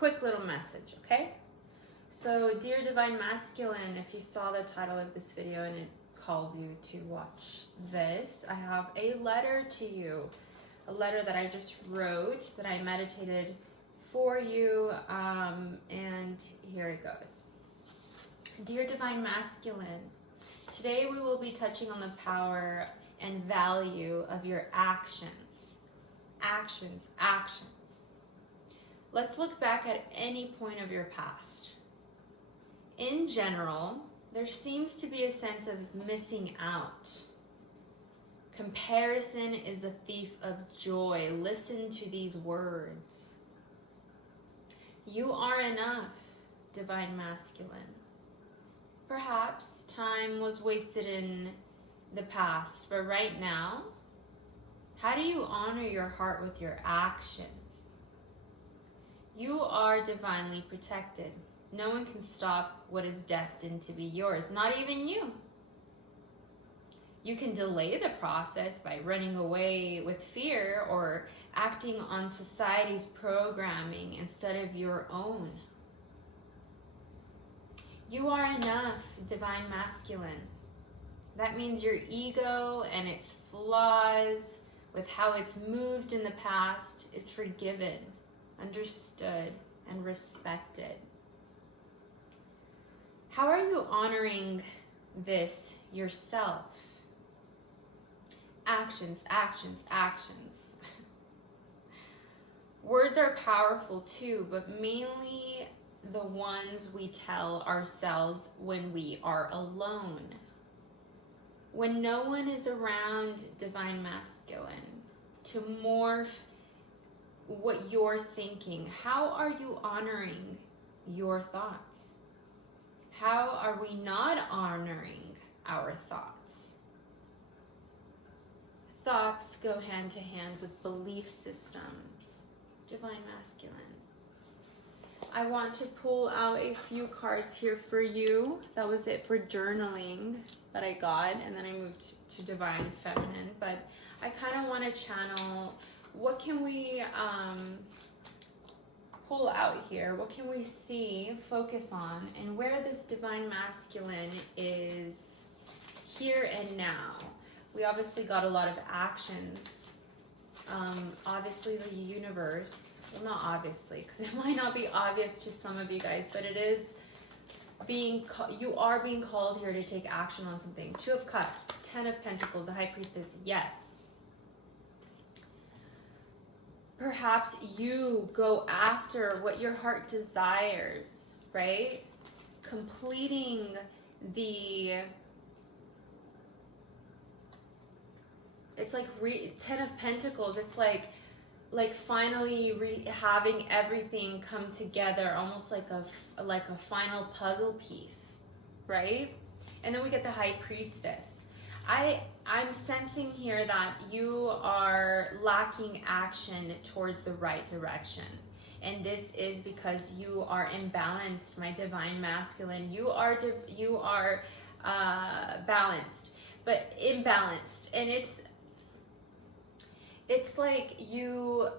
quick little message, okay? So, dear Divine Masculine, if you saw the title of this video and it called you to watch this, I have a letter to you. A letter that I just wrote, that I meditated for you, and here it goes. Dear Divine Masculine, today we will be touching on the power and value of your actions. Actions, actions. Let's look back at any point of your past. In general, there seems to be a sense of missing out. Comparison is the thief of joy. Listen to these words. You are enough, Divine Masculine. Perhaps time was wasted in the past, but right now, how do you honor your heart with your actions? You are divinely protected. No one can stop what is destined to be yours, not even you. You can delay the process by running away with fear or acting on society's programming instead of your own. You are enough, Divine Masculine. That means your ego and its flaws with how it's moved in the past is forgiven, understood, and respected. How are you honoring this yourself? Actions, actions, actions. Words are powerful too, but mainly the ones we tell ourselves when we are alone. When no one is around, Divine Masculine, to morph what you're thinking. How are you honoring your thoughts? How are we not honoring our thoughts? Thoughts go hand to hand with belief systems. Divine Masculine. I want to pull out a few cards here for you. That was it for journaling that I got, and then I moved to Divine Feminine. But I kind of want to channel, what can we pull out here? What can we see, focus on, and where this Divine Masculine is here and now? We obviously got a lot of actions. Obviously the universe, well, not obviously, because it might not be obvious to some of you guys, but it is you are being called here to take action on something. 2 of Cups, 10 of Pentacles, the High Priestess, yes. Perhaps you go after what your heart desires, right? Completing the, it's like 10 of Pentacles. It's like finally having everything come together, almost like a final puzzle piece, right? And then we get the High Priestess. I'm sensing here that you are lacking action towards the right direction. And this is because you are imbalanced, my Divine Masculine. You are balanced, but imbalanced. And it's like you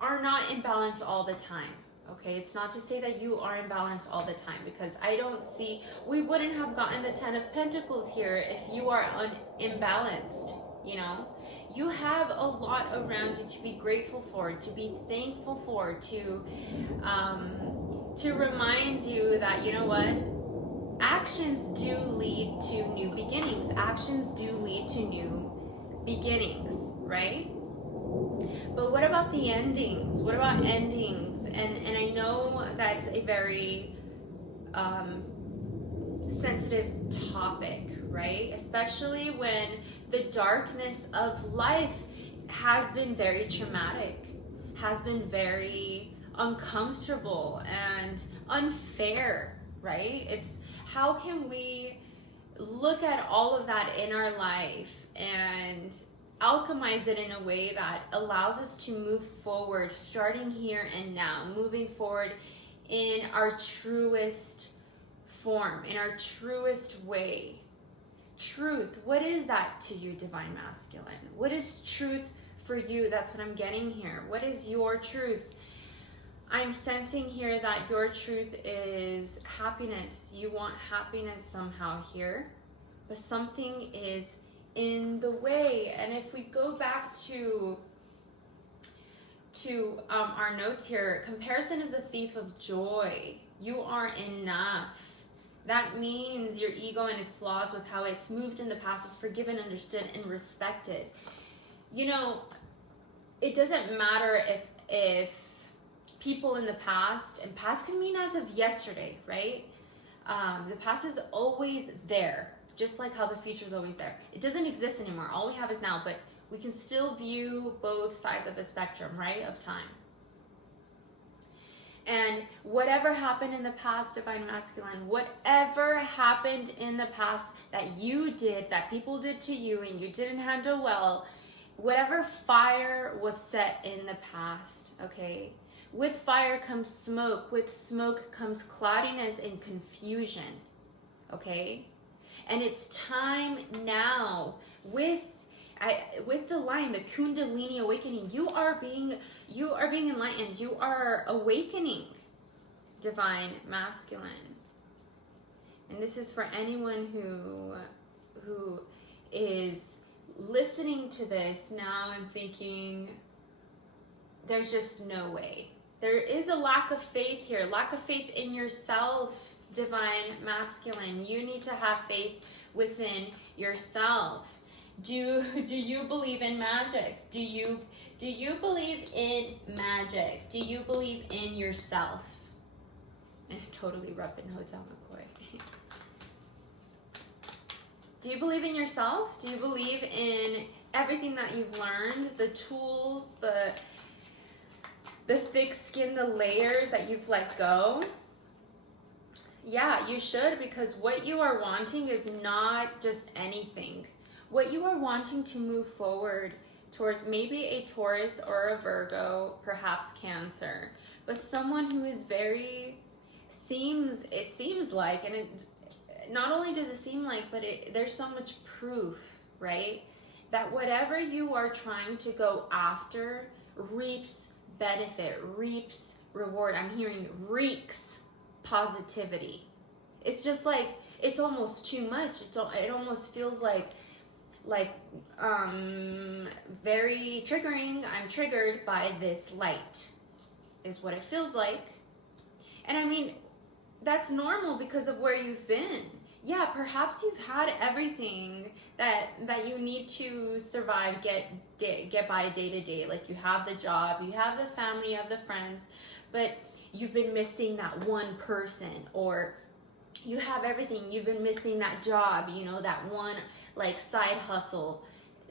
are not in balance all the time, okay? It's not to say that you are in balance all the time, because I don't see, we wouldn't have gotten the 10 of Pentacles here if you are imbalanced, you know? You have a lot around you to be grateful for, to be thankful for, to remind you that, you know what? Actions do lead to new beginnings. Actions do lead to new beginnings, right? But what about the endings? What about endings? And I know that's a very sensitive topic, right? Especially when the darkness of life has been very traumatic, has been very uncomfortable and unfair, right? It's how can we look at all of that in our life and alchemize it in a way that allows us to move forward, starting here and now, moving forward in our truest form, in our truest way. Truth, what is that to you, Divine Masculine? What is truth for you? That's what I'm getting here. What is your truth? I'm sensing here that your truth is happiness. You want happiness somehow here, but something is in the way. And if we go back to our notes here, comparison is a thief of joy. You are enough. That means your ego and its flaws with how it's moved in the past is forgiven, understood, and respected. You know, it doesn't matter if people in the past, and past can mean as of yesterday, right? The past is always there, just like how the future is always there. It doesn't exist anymore. All we have is now, but we can still view both sides of the spectrum, right, of time. And whatever happened in the past, Divine Masculine, whatever happened in the past that you did, that people did to you and you didn't handle well, whatever fire was set in the past, okay? With fire comes smoke. With smoke comes cloudiness and confusion, okay? And it's time now with the line, the Kundalini awakening, you are being enlightened. You are awakening, Divine Masculine. And this is for anyone who is listening to this now and thinking, there's just no way. There is a lack of faith here, lack of faith in yourself, Divine Masculine. You need to have faith within yourself. Do you believe in magic? Do you believe in magic? Do you believe in yourself? Totally repping Hotel McCoy. Do you believe in yourself? Do you believe in everything that you've learned? The tools, the thick skin, the layers that you've let go? Yeah, you should, because what you are wanting is not just anything. What you are wanting to move forward towards maybe a Taurus or a Virgo, perhaps Cancer, but someone who is it seems like, and it not only does it seem like, but there's so much proof, right? That whatever you are trying to go after reaps benefit, reaps reward. I'm hearing reeks positivity. It's just like, it's almost too much. It almost feels like very triggering. I'm triggered by this light is what it feels like. And I mean, that's normal because of where you've been. Yeah, perhaps you've had everything that you need to survive, get by day to day. Like you have the job, you have the family, you have the friends, but you've been missing that one person, or you have everything, you've been missing that job, that one like side hustle.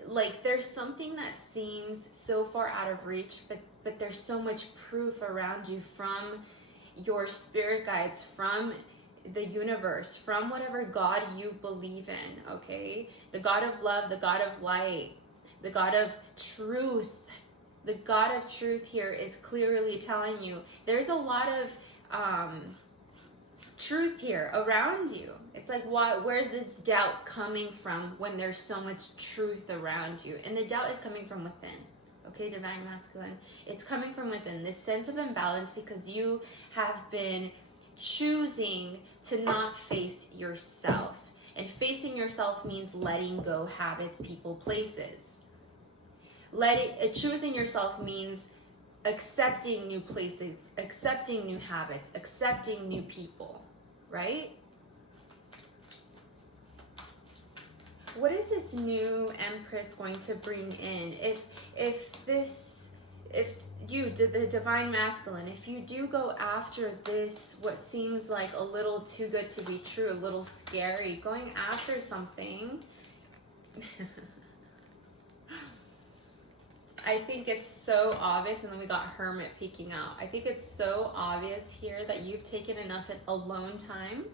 Like there's something that seems so far out of reach, but there's so much proof around you from your spirit guides, from the universe, from whatever God you believe in, okay? The God of love, the God of light, the God of truth. The God of truth here is clearly telling you there's a lot of truth here around you. It's like, where's this doubt coming from when there's so much truth around you? And the doubt is coming from within. Okay, Divine Masculine. It's coming from within, this sense of imbalance, because you have been choosing to not face yourself. And facing yourself means letting go habits, people, places. Choosing yourself means accepting new places, accepting new habits, accepting new people, right? What is this new Empress going to bring in? If you, the Divine Masculine, if you do go after this, what seems like a little too good to be true, a little scary, going after something, I think it's so obvious, and then we got Hermit peeking out. I think it's so obvious here that you've taken enough alone time.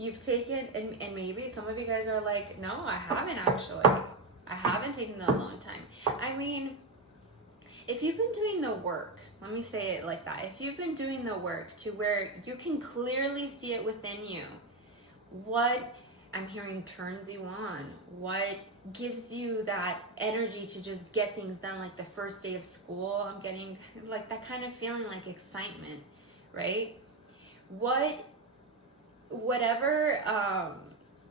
You've taken, and maybe some of you guys are like, no, I haven't actually. I haven't taken the alone time. I mean, if you've been doing the work, let me say it like that. If you've been doing the work to where you can clearly see it within you, what I'm hearing turns you on, what gives you that energy to just get things done, like the first day of school. I'm getting like that kind of feeling, like excitement, right? Whatever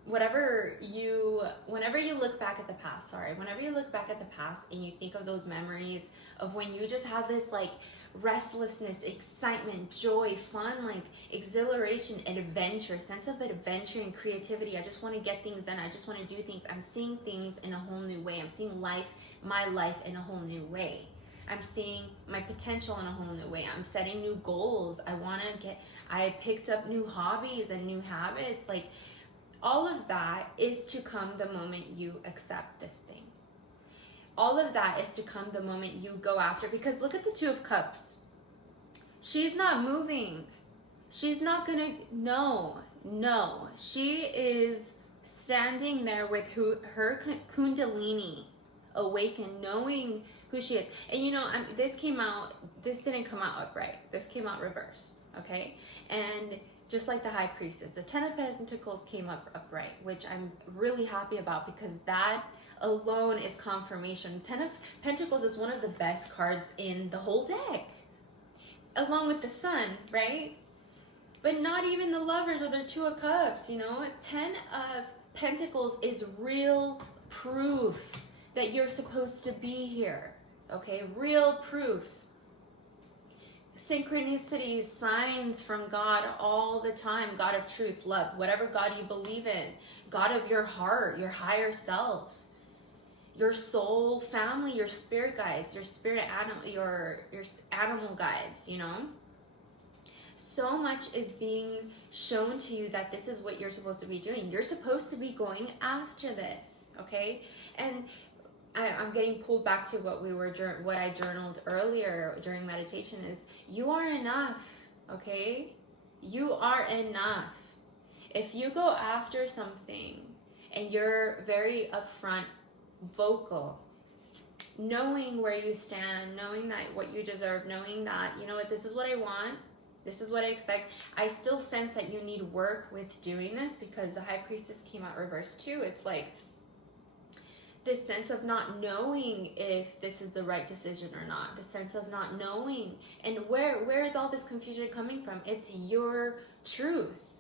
whenever you look back at the past, whenever you look back at the past and you think of those memories of when you just have this like restlessness, excitement, joy, fun, like exhilaration, adventure, sense of adventure and creativity. I just want to get things done. I just want to do things. I'm seeing things in a whole new way. I'm seeing my life in a whole new way. I'm seeing my potential in a whole new way. I'm setting new goals. I picked up new hobbies and new habits. Like, all of that is to come the moment you accept this thing. All of that is to come the moment you go after. Because look at the Two of Cups. She's not moving. She's not gonna, no. She is standing there with her Kundalini awakened, knowing who she is. And you know, this didn't come out upright. This came out reverse, okay? And just like the High Priestess, the Ten of Pentacles came up upright, which I'm really happy about, because that alone is confirmation. Ten of Pentacles is one of the best cards in the whole deck, along with the Sun, right? But not even the Lovers or the Two of Cups, you know? Ten of Pentacles is real proof that you're supposed to be here, okay? Real proof. Synchronicities, signs from God all the time. God of truth, love, whatever God you believe in. God of your heart, your higher self, your soul family, your spirit guides, your spirit animal, your animal guides, you know? So much is being shown to you that this is what you're supposed to be doing. You're supposed to be going after this, okay? And I'm getting pulled back to what I journaled earlier during meditation is, you are enough, okay? You are enough. If you go after something and you're very upfront, vocal, knowing where you stand, knowing that what you deserve, knowing that, you know what, this is what I want, this is what I expect. I still sense that you need work with doing this, because the High Priestess came out reversed too. It's like this sense of not knowing if this is the right decision or not, the sense of not knowing. And where is all this confusion coming from? It's your truth.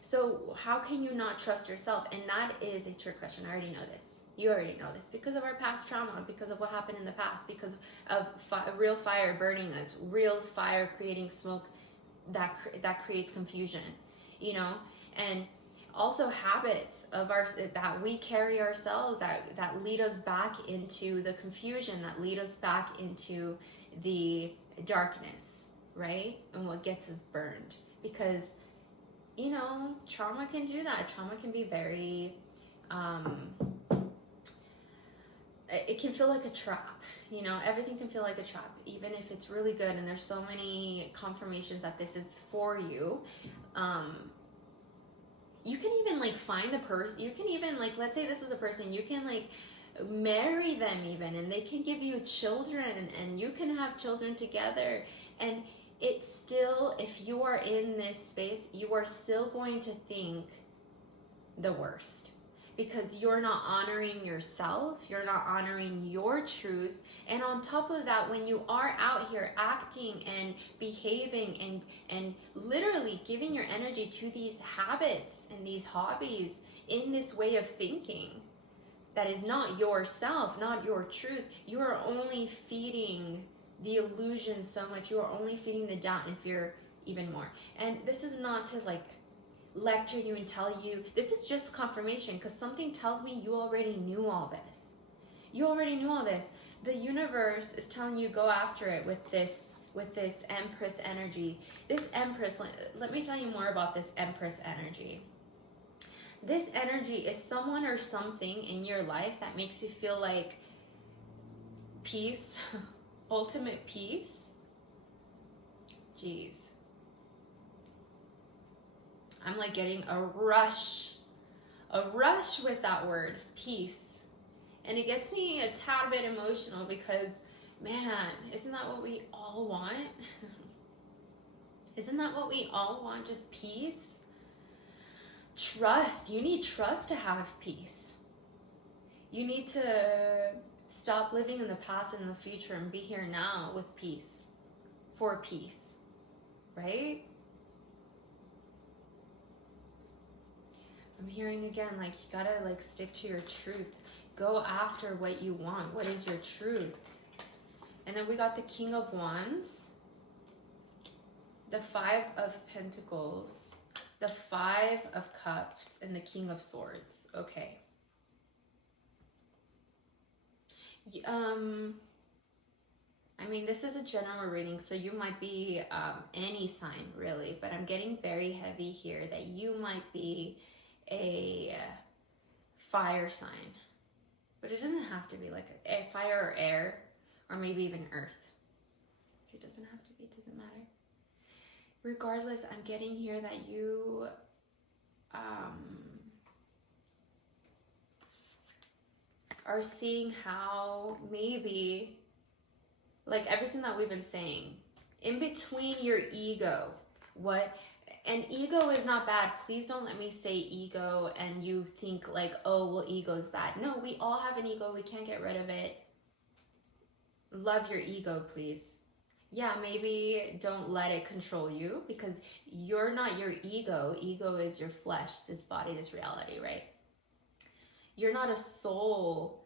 So how can you not trust yourself? And that is a trick question. I already know this. You already know this, because of our past trauma, because of what happened in the past, because of real fire burning us, real fire creating smoke that creates confusion, you know? And also habits of that we carry ourselves that lead us back into the confusion, that lead us back into the darkness, right? And what gets us burned. Because, you know, trauma can do that. Trauma can be very it can feel like a trap, you know? Everything can feel like a trap, even if it's really good and there's so many confirmations that this is for you. You can even like find the person, you can even like, let's say this is a person, you can like marry them even, and they can give you children, and you can have children together. And it's still, if you are in this space, you are still going to think the worst, because you're not honoring yourself, you're not honoring your truth. And on top of that, when you are out here acting and behaving and literally giving your energy to these habits and these hobbies in this way of thinking that is not yourself, not your truth, you are only feeding the illusion so much. You are only feeding the doubt and fear even more. And this is not to like lecture you and tell you, this is just confirmation, because something tells me you already knew all this. You already knew all this. The universe is telling you go after it with this Empress energy. This Empress, let me tell you more about this Empress energy. This energy is someone or something in your life that makes you feel like peace, ultimate peace. Jeez. I'm like getting a rush with that word, peace. And it gets me a tad bit emotional, because, man, isn't that what we all want? Isn't that what we all want? Just peace? Trust. You need trust to have peace. You need to stop living in the past and the future and be here now with peace, for peace, right? I'm hearing again, like, you gotta like stick to your truth. Go after what you want. What is your truth? And then we got the King of Wands, the Five of Pentacles, the Five of Cups, and the King of Swords. Okay. I mean, this is a general reading, so you might be any sign, really, but I'm getting very heavy here that you might be a fire sign. But it doesn't have to be like a fire or air, or maybe even earth. It doesn't have to be, it doesn't matter. Regardless, I'm getting here that you are seeing how maybe, like everything that we've been saying, in between your ego, and ego is not bad. Please don't let me say ego and you think like, oh, well, ego is bad. No, we all have an ego. We can't get rid of it. Love your ego, please. Yeah, maybe don't let it control you, because you're not your ego. Ego is your flesh, this body, this reality, right? You're not a soul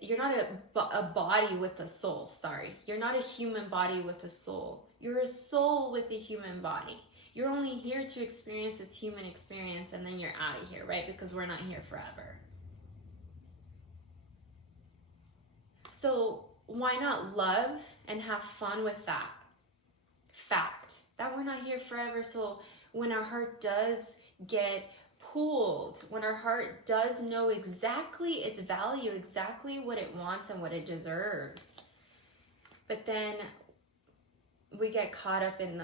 you're not a body with a soul, sorry. You're not a human body with a soul. You're a soul with a human body. You're only here to experience this human experience, and then you're out of here, right? Because we're not here forever. So why not love and have fun with that fact that we're not here forever? So when our heart does get pulled, when our heart does know exactly its value, exactly what it wants and what it deserves, but then we get caught up in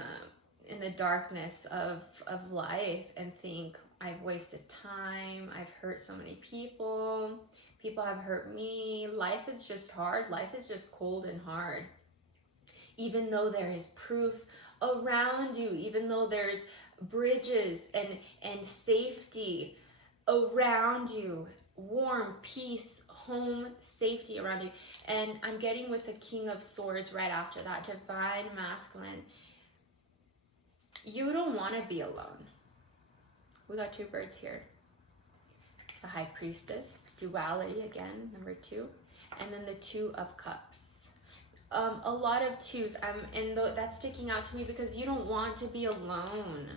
the darkness of life and think, I've wasted time, I've hurt so many people have hurt me, life is just hard, life is just cold and hard. Even though there is proof around you, even though there's bridges and safety around you, warm, peace, home, safety around you. And I'm getting with the King of Swords right after that, Divine Masculine. You don't want to be alone. We got two birds here. The High Priestess, duality again, number 2, and then the Two of Cups. A lot of twos, that's sticking out to me because you don't want to be alone.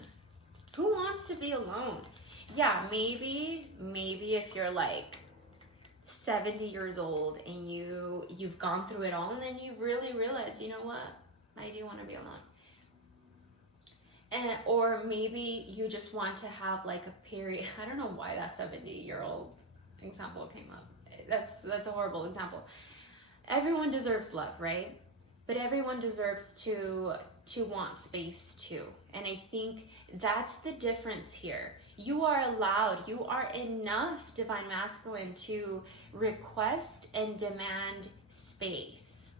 Who wants to be alone? Yeah, maybe if you're like 70 years old and you've gone through it all, and then you really realize, you know what, I do want to be alone. Or maybe you just want to have like a period. I don't know why that 70-year-old example came up. That's a horrible example. Everyone deserves love, right? But everyone deserves to want space too. And I think that's the difference here. You are allowed, you are enough, Divine Masculine, to request and demand space.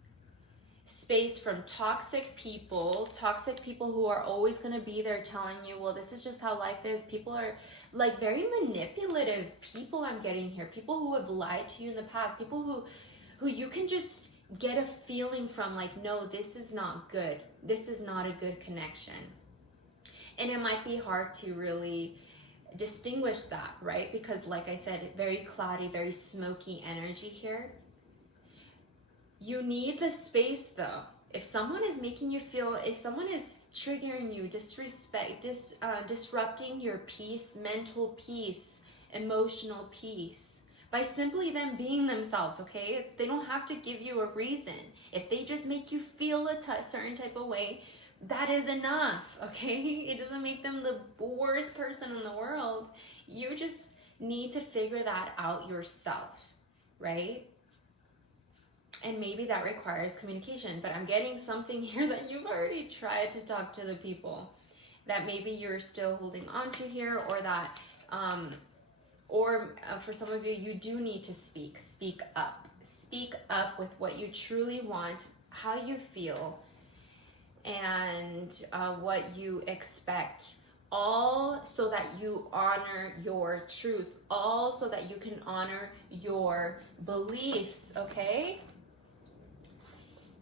Space from toxic people who are always going to be there telling you, well, this is just how life is. People are like very manipulative people I'm getting here. People who have lied to you in the past. People who you can just get a feeling from, like, no, this is not good. This is not a good connection. And it might be hard to really distinguish that, right? Because like I said, very cloudy, very smoky energy here. You need the space though. If someone is making you feel, if someone is triggering you, disrupting your peace, mental peace, emotional peace, by simply them being themselves, okay? They don't have to give you a reason. If they just make you feel a certain type of way, that is enough, okay? It doesn't make them the worst person in the world. You just need to figure that out yourself, right? And maybe that requires communication, but I'm getting something here that you've already tried to talk to the people that maybe you're still holding on to here, or that, for some of you, you do need to speak up with what you truly want, how you feel, and what you expect all so that you honor your truth, all so that you can honor your beliefs, okay?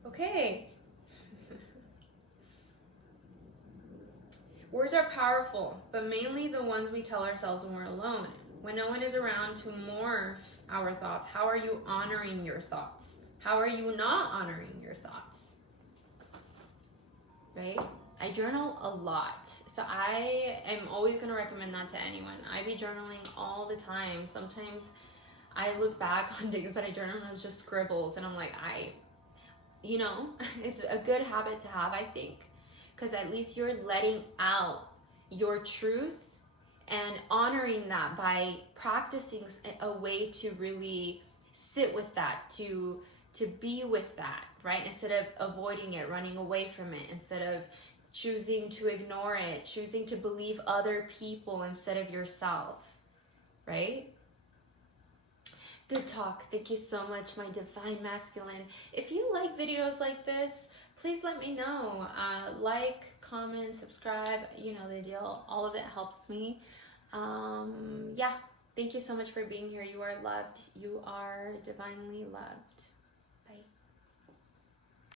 Okay. Words are powerful, but mainly the ones we tell ourselves when we're alone. When no one is around to morph our thoughts, how are you honoring your thoughts? How are you not honoring your thoughts? Right? I journal a lot. So I am always going to recommend that to anyone. I be journaling all the time. Sometimes I look back on days that I journal and it's just scribbles. And I'm like, it's a good habit to have, I think. Because at least you're letting out your truth and honoring that by practicing a way to really sit with that, to be with that, right? Instead of avoiding it, running away from it, instead of choosing to ignore it, choosing to believe other people instead of yourself, right? Good talk. Thank you so much, my divine masculine. If you like videos like this, please let me know. Like, comment, subscribe, you know the deal. All of it helps me. Yeah, thank you so much for being here. You are loved. You are divinely loved. Bye.